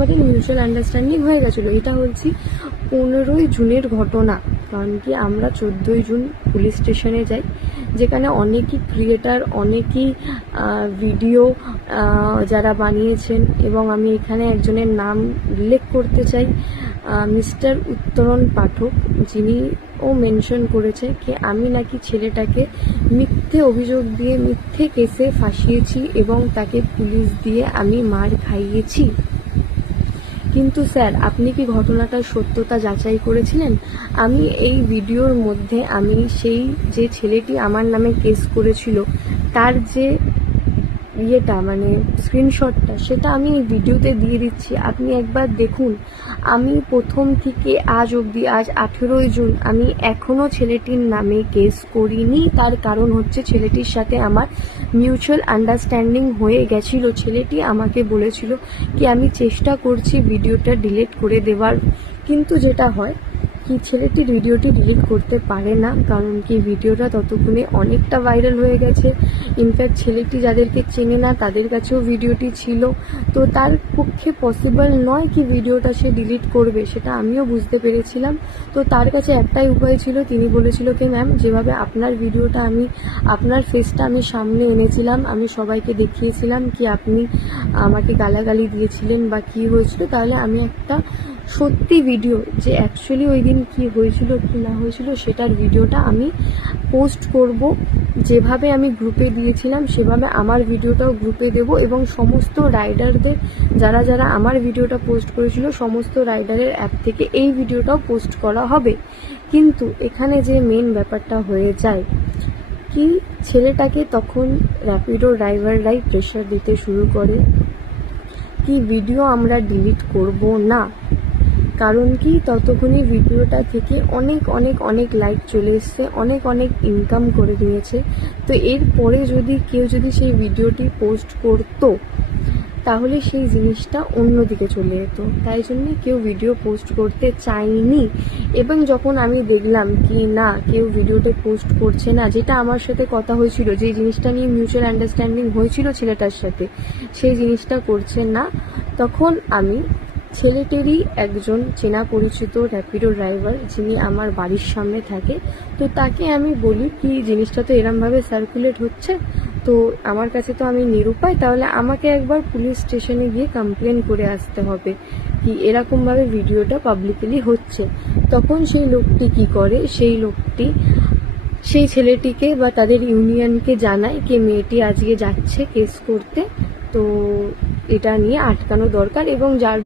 আমাদের mutual understanding হয়ে গেছিলো। এটা হচ্ছে 15ই জুনের ঘটনা। কারণ কি আমরা 14ই জুন পুলিশ স্টেশনে যাই, যেখানে অনেকই ক্রিয়েটার, অনেকই ভিডিও যারা বানিয়েছেন, এবং আমি এখানে একজনের নাম উল্লেখ করতে চাই, মিস্টার উত্তরণ পাঠক, যিনি মেনশন করেছে কি আমি নাকি ছেলেটাকে মিথ্যে অভিযোগ দিয়ে মিথ্যে কেসে ফাঁসিয়েছি এবং তাকে পুলিশ দিয়ে আমি মার খাইয়েছি। কিন্তু স্যার, আপনি কি ঘটনাটার সত্যতা যাচাই করেছিলেন? আমি এই ভিডিওর মধ্যে আমি সেই যে ছেলেটি আমার নামে কেস করেছিল তার যে মানে স্ক্রিনশটটা, সেটা আমি এই ভিডিওতে দিয়ে দিচ্ছি, আপনি একবার দেখুন। আমি প্রথম থেকে আজ অবধি, আজ 18ই জুন, আমি এখনও ছেলেটির নামে কেস করিনি। তার কারণ হচ্ছে ছেলেটির সাথে আমার মিউচুয়াল আন্ডারস্ট্যান্ডিং হয়ে গেছিল। ছেলেটি আমাকে বলেছিল কি আমি চেষ্টা করছি ভিডিওটা ডিলিট করে দেওয়ার, কিন্তু যেটা হয় কি ছেলেটি ভিডিওটি ডিলিট করতে পারে না, কারণ কি ভিডিওটা ততক্ষণে অনেকটা ভাইরাল হয়ে গেছে। ইনফ্যাক্ট ছেলেটি যাদেরকে চেনে না তাদের কাছেও ভিডিওটি ছিল, তো তার পক্ষে পসিবল নয় কি ভিডিওটা সে ডিলিট করবে, সেটা আমিও বুঝতে পেরেছিলাম। তো তার কাছে একটাই উপায় ছিল, তিনি বলেছিল কি ম্যাম, যেভাবে আপনার ভিডিওটা আমি, আপনার ফেসটা আমি সামনে এনেছিলাম, আমি সবাইকে দেখিয়েছিলাম কি আপনি আমাকে গালাগালি দিয়েছিলেন বা কী হয়েছিল, তাহলে আমি একটা সত্যি ভিডিও যে অ্যাকচুয়ালি ওই দিন কী হয়েছিল কি না হয়েছিল সেটার ভিডিওটা আমি পোস্ট করব। যেভাবে আমি গ্রুপে দিয়েছিলাম সেভাবে আমার ভিডিওটাও গ্রুপে দেব, এবং সমস্ত রাইডারদের যারা যারা আমার ভিডিওটা পোস্ট করেছিল সমস্ত রাইডারের অ্যাপ থেকে এই ভিডিওটাও পোস্ট করা হবে। কিন্তু এখানে যে মেন ব্যাপারটা হয়ে যায় কি, ছেলেটাকে তখন র্যাপিডো ড্রাইভাররাই প্রেশার দিতে শুরু করে কি ভিডিও আমরা ডিলিট করব না, কারণ কি ততক্ষণই ভিডিওটা থেকে অনেক অনেক অনেক লাইক চলে এসছে, অনেক অনেক ইনকাম করে নিয়েছে। তো এরপরে যদি কেউ যদি সেই ভিডিওটি পোস্ট করতো তাহলে সেই জিনিসটা অন্যদিকে চলে যেত, তাই জন্য কেউ ভিডিও পোস্ট করতে চায়নি। এবং যখন আমি দেখলাম কি না কেউ ভিডিওতে পোস্ট করছে না, যেটা আমার সাথে কথা হয়েছিল, যে জিনিসটা নিয়ে মিউচুয়াল আন্ডারস্ট্যান্ডিং হয়েছিল ছেলেটার সাথে, সেই জিনিসটা করছে না, তখন আমি ছেলেটেরই একজন চেনা পরিচিত র্যাপিডো ড্রাইভার যিনি আমার বাড়ির সামনে থাকে, তো তাকে আমি বলি কি জিনিসটা তো এরমভাবে সার্কুলেট হচ্ছে, তো আমার কাছে তো আমি নিরুপায়, তাহলে আমাকে একবার পুলিশ স্টেশনে গিয়ে কমপ্লেন করে আসতে হবে কি এরকমভাবে ভিডিওটা পাবলিকলি হচ্ছে। তখন সেই লোকটি কি করে, সেই লোকটি সেই ছেলেটিকে বা তাদের ইউনিয়নকে জানায় কি মেয়েটি আজকে যাচ্ছে কেস করতে, তো এটা নিয়ে আটকানো দরকার, এবং যার